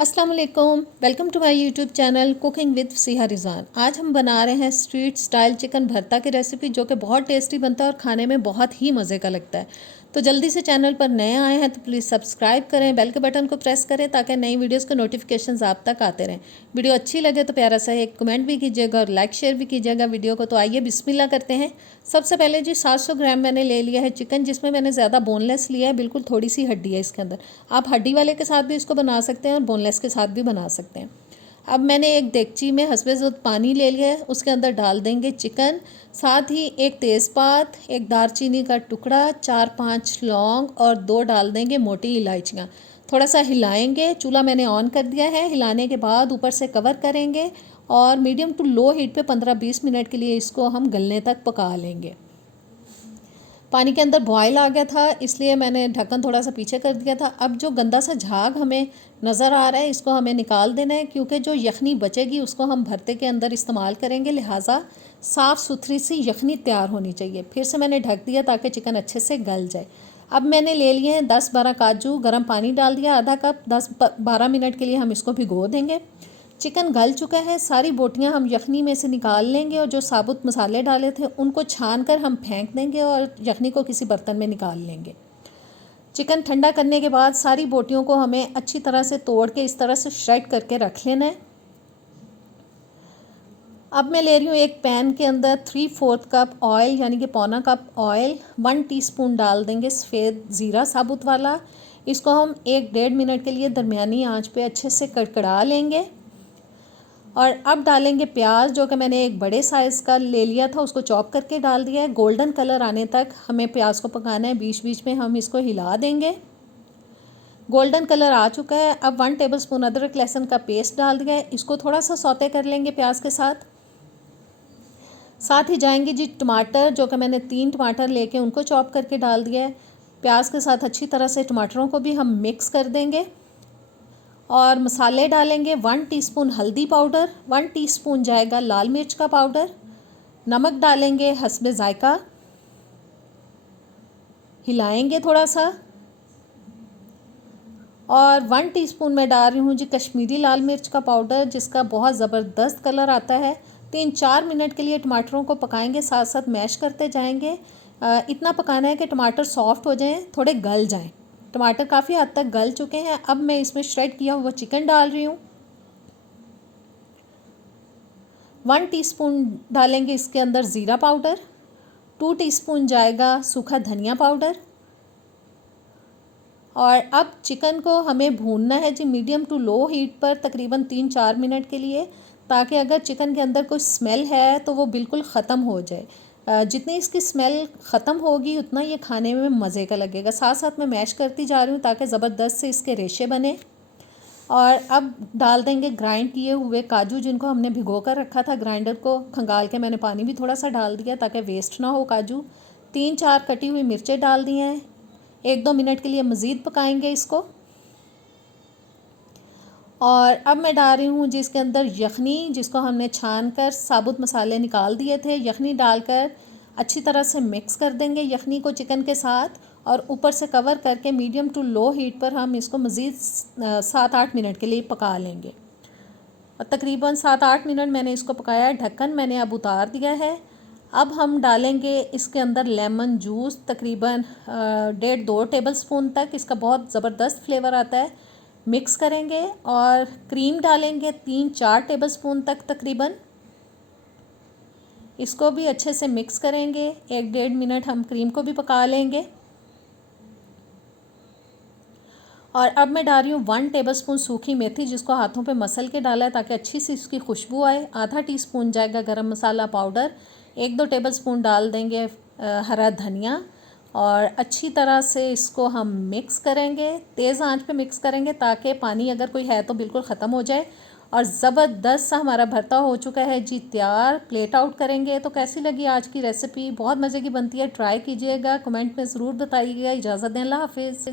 अस्सलाम वालेकुम, welcome to my YouTube channel cooking with Siha Rizan. आज हम बना रहे हैं स्ट्रीट स्टाइल चिकन भरता की रेसिपी, जो कि बहुत टेस्टी बनता है और खाने में बहुत ही मज़े का लगता है। तो जल्दी से चैनल पर नए आए हैं तो प्लीज़ सब्सक्राइब करें, बेल के बटन को प्रेस करें ताकि नई वीडियोस के नोटिफिकेशंस आप तक आते रहें। वीडियो अच्छी लगे तो प्यारा सा एक कमेंट भी कीजिएगा और लाइक शेयर भी कीजिएगा वीडियो को। तो आइए बिस्मिल्लाह करते हैं। सबसे पहले जी 700 ग्राम मैंने ले लिया है चिकन, जिसमें मैंने ज़्यादा बोनलेस लिया है, बिल्कुल थोड़ी सी हड्डी है इसके अंदर। आप हड्डी वाले के साथ भी इसको बना सकते हैं और बोनलेस के साथ भी बना सकते हैं। अब मैंने एक देगची में हस्बे ज़रूरत पानी ले लिया है, उसके अंदर डाल देंगे चिकन, साथ ही एक तेज़पात, एक दालचीनी का टुकड़ा, 4-5 लौंग और 2 डाल देंगे मोटी इलायचियाँ। थोड़ा सा हिलाएंगे, चूल्हा मैंने ऑन कर दिया है। हिलाने के बाद ऊपर से कवर करेंगे और मीडियम टू लो हीट पे 15-20 मिनट के लिए इसको हम गलने तक पका लेंगे। पानी के अंदर बॉयल आ गया था, इसलिए मैंने ढक्कन थोड़ा सा पीछे कर दिया था। अब जो गंदा सा झाग हमें नज़र आ रहा है, इसको हमें निकाल देना है, क्योंकि जो यखनी बचेगी उसको हम भरते के अंदर इस्तेमाल करेंगे। लिहाजा साफ़ सुथरी सी यखनी तैयार होनी चाहिए। फिर से मैंने ढक दिया ताकि चिकन अच्छे से गल जाए। अब मैंने ले लिए हैं 10-12 काजू, गर्म पानी डाल दिया आधा कप। 10-12 मिनट के लिए हम इसको भिगो देंगे। चिकन गल चुका है, सारी बोटियां हम यखनी में से निकाल लेंगे और जो साबुत मसाले डाले थे उनको छान कर हम फेंक देंगे और यखनी को किसी बर्तन में निकाल लेंगे। चिकन ठंडा करने के बाद सारी बोटियों को हमें अच्छी तरह से तोड़ के इस तरह से श्रेड करके रख लेना है। अब मैं ले रही हूँ एक पैन के अंदर 3/4 कप ऑयल, यानी कि पौना कप ऑयल। 1 टीस्पून डाल देंगे सफ़ेद ज़ीरा साबुत वाला। इसको हम 1-1.5 मिनट के लिए दरमियानी आंच पे अच्छे से कड़कड़ा लेंगे। और अब डालेंगे प्याज, जो कि मैंने एक बड़े साइज़ का ले लिया था, उसको चॉप करके डाल दिया है। गोल्डन कलर आने तक हमें प्याज को पकाना है, बीच बीच में हम इसको हिला देंगे। गोल्डन कलर आ चुका है। अब 1 टेबलस्पून अदरक लहसुन का पेस्ट डाल दिया है, इसको थोड़ा सा सौते कर लेंगे प्याज के साथ। साथ ही जाएंगे जी टमाटर, जो कि मैंने 3 टमाटर लेके उनको चॉप करके डाल दिया है। प्याज के साथ अच्छी तरह से टमाटरों को भी हम मिक्स कर देंगे और मसाले डालेंगे। 1 टीस्पून हल्दी पाउडर, 1 टीस्पून जाएगा लाल मिर्च का पाउडर, नमक डालेंगे हस्बे जायका, हिलाएंगे थोड़ा सा। और 1 टीस्पून मैं डाल रही हूँ जी कश्मीरी लाल मिर्च का पाउडर, जिसका बहुत ज़बरदस्त कलर आता है। 3-4 मिनट के लिए टमाटरों को पकाएंगे, साथ साथ मैश करते जाएंगे। इतना पकाना है कि टमाटर सॉफ्ट हो जाएं, थोड़े गल जाएं। टमाटर काफ़ी हद तक गल चुके हैं। अब मैं इसमें श्रेड किया हुआ चिकन डाल रही हूँ। 1 टीस्पून डालेंगे इसके अंदर ज़ीरा पाउडर, 2 टीस्पून जाएगा सूखा धनिया पाउडर। और अब चिकन को हमें भूनना है जी मीडियम टू लो हीट पर तकरीबन 3-4 मिनट के लिए, ताकि अगर चिकन के अंदर कोई स्मेल है तो वो बिल्कुल ख़त्म हो जाए। जितनी इसकी स्मेल ख़त्म होगी उतना ये खाने में मज़े का लगेगा। साथ साथ मैं मैश करती जा रही हूँ ताकि ज़बरदस्त से इसके रेशे बने। और अब डाल देंगे ग्राइंड किए हुए काजू, जिनको हमने भिगो कर रखा था। ग्राइंडर को खंगाल के मैंने पानी भी थोड़ा सा डाल दिया ताकि वेस्ट ना हो काजू। 3-4 कटी हुई मिर्चें डाल दी हैं। 1-2 मिनट के लिए मज़ीद पकाएंगे इसको। और अब मैं डाल रही हूँ जिसके अंदर यखनी, जिसको हमने छान कर साबुत मसाले निकाल दिए थे। यखनी डालकर अच्छी तरह से मिक्स कर देंगे यखनी को चिकन के साथ, और ऊपर से कवर करके मीडियम टू लो हीट पर हम इसको मज़ीद 7-8 मिनट के लिए पका लेंगे। और तकरीबन 7-8 मिनट मैंने इसको पकाया है। ढक्कन मैंने अब उतार दिया है। अब हम डालेंगे इसके अंदर लेमन जूस, तकरीबन 1.5-2 टेबलस्पून तक। इसका बहुत ज़बरदस्त फ्लेवर आता है। मिक्स करेंगे और क्रीम डालेंगे 3-4 टेबलस्पून तक तकरीबन। इसको भी अच्छे से मिक्स करेंगे। 1-1.5 मिनट हम क्रीम को भी पका लेंगे। और अब मैं डाल रही हूँ 1 टेबलस्पून सूखी मेथी, जिसको हाथों पे मसल के डाला है ताकि अच्छी सी इसकी खुशबू आए। आधा टीस्पून जाएगा गरम मसाला पाउडर। 1-2 टेबलस्पून डाल देंगे हरा धनिया। और अच्छी तरह से इसको हम मिक्स करेंगे, तेज़ आंच पे मिक्स करेंगे ताकि पानी अगर कोई है तो बिल्कुल ख़त्म हो जाए। और ज़बरदस्त सा हमारा भरता हो चुका है जी तैयार। प्लेट आउट करेंगे। तो कैसी लगी आज की रेसिपी? बहुत मज़े की बनती है, ट्राई कीजिएगा, कमेंट में ज़रूर बताइएगा। इजाज़त दें, अल्लाह हाफिज़।